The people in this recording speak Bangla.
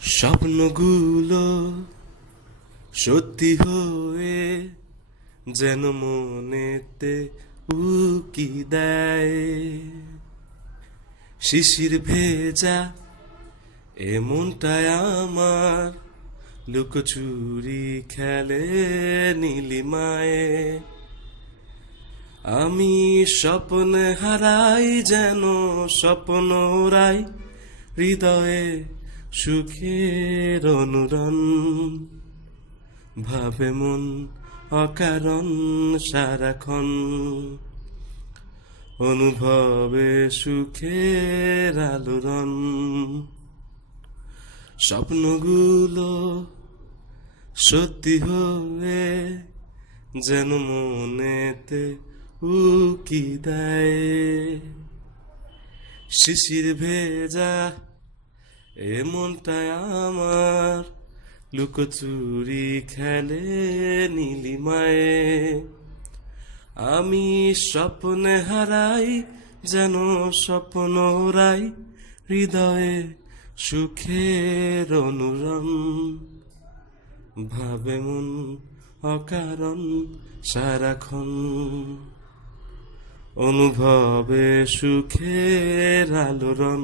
স্বপ্নগুলো সত্যি হয়ে যেন মনেতে উকি দেয়। শিশির ভেজা এমনটায় আমার লুকোচুরি খেলে নীলিমায়ে। আমি স্বপ্ন হারাই যেন স্বপ্নরাই হৃদয়ে সুখের অনুরণ ভাবে মন অকারণ সারাক্ষণ অনুভবে সুখের আলোড়ন। স্বপ্নগুলো সত্যি হয়ে যেন মনেতে উকি দেয়। শিশির ভেজা এমনটায় আমার লুকোচুরি খেলে নীলিমায়ে। আমি স্বপ্নে হারাই যেন স্বপ্নরাই হৃদয়ে সুখের অনুরণ ভাবে মন অকারণ সারাক্ষণ অনুভবে সুখের আলোড়ন।